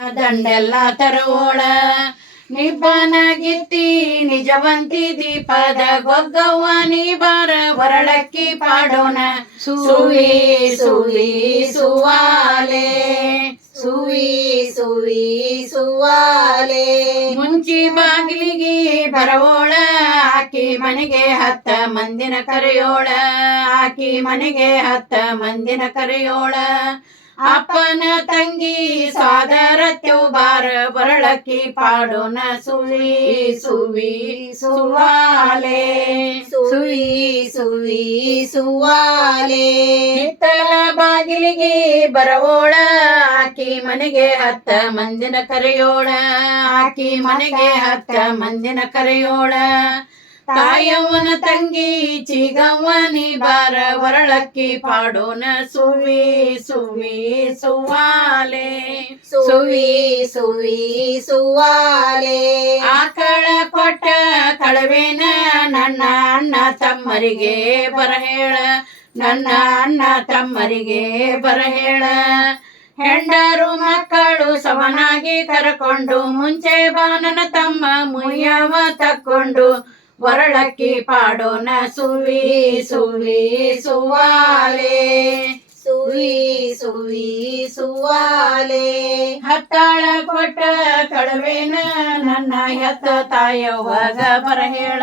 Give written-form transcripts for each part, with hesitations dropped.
ದಂಡೆಲ್ಲ ತರುವೋಳ ನಿಬ್ಬನ ಗಿತ್ತಿ ನಿಜವಂತಿ ದೀಪದ ಗೊಗ್ಗವ್ವ ನೀ ಬಾರ ಬರಳಕ್ಕಿ ಪಾಡೋಣ ಸುವಿ ಸುವಿ ಸುವಾಲೆ ಸುವಿ ಸುವಿ ಸುವಾಲೆ ಮುಂಚಿ ಬಾಗಿಲಿಗೆ ಬರವೋಳ ಆಕಿ ಮನೆಗೆ 10 ಮಂದಿನ ಕರೆಯೋಳ ಆಕಿ ಮನೆಗೆ 10 ಮಂದಿನ ಕರೆಯೋಳ ಅಪ್ಪನ ತಂಗಿ ಸಾದರತ್ಯೋ ಬಾರ ಬರಳಕ್ಕಿ ಪಾಡೋಣ ಸುವಿ ಸುವಿ ಸುವಾಲೆ ಸುವಿ ಸುವಿ ಸುವಾಲೆ ಹಿತ್ತಲ ಬಾಗಿಲಿಗೆ ಬರವೋಳ ಆಕಿ ಮನೆಗೆ 10 ಮಂದಿನ ಕರೆಯೋಳ ಆಕಿ ಮನೆಗೆ 10 ಮಂದಿನ ಕರೆಯೋಳ ತಾಯವ್ವನ ತಂಗಿ ಚಿಗವ್ವ ನೀ ಬಾರ ಬರಳಕ್ಕಿ ಪಾಡೋಣ ಸುವಿ ಸುವಿ ಸುವಾಲೆ ಸುವಿ ಸುವಿ ಸುವಾಲೆ ಆಕಳ ಕೊಟ್ಟ ಕಳವೇನ ನನ್ನ ಅಣ್ಣ ತಮ್ಮರಿಗೆ ಬರಹೇಳ ನನ್ನ ಅಣ್ಣ ತಮ್ಮರಿಗೆ ಬರಹೇಳ ಹೆಂಡರು ಮಕ್ಕಳು ಸಮನಾಗಿ ಕರಕೊಂಡು ಮುಂಚೆ ಬಾ ನನ್ನ ತಮ್ಮ ಮುಯ್ಯವ ತಕ್ಕೊಂಡು ಬರಳಕ್ಕಿ ಪಾಡೋಣ ಸುವಿ ಸುವಿ ಸುವಾಲೆ ಸುವಿ ಸುವಿ ಸುವಾಲೆ ಹತ್ತಾಳ ಕೊಟ್ಟ ಕಳವೇನ ನನ್ನ ಹೆತ್ತ ತಾಯವ್ವಾಗ ಬರಹೇಳ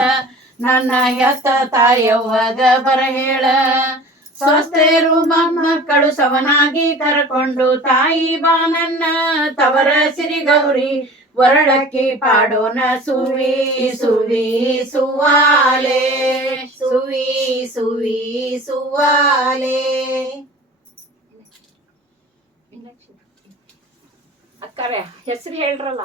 ನನ್ನ ಹೆತ್ತ ತಾಯವ್ವಾಗ ಬರಹೇಳ ಸ್ವಸ್ಥರು ಮೊಮ್ಮಕ್ಕಳು ಸವನಾಗಿ ಕರಕೊಂಡು ತಾಯಿ ಬಾ ನನ್ನ ತವರ ಸಿರಿಗೌರಿ ವರಳಕ್ಕಿ ಪಾಡೋಣ ಸುವಿ ಸುವಿ ಸುವಾಲೆ ಸುವಿ ಸುವಿ ಸುವಾಲೆ ಅಕ್ಕರೆ ಹೆಸರು ಹೇಳ್ರಲ್ಲ.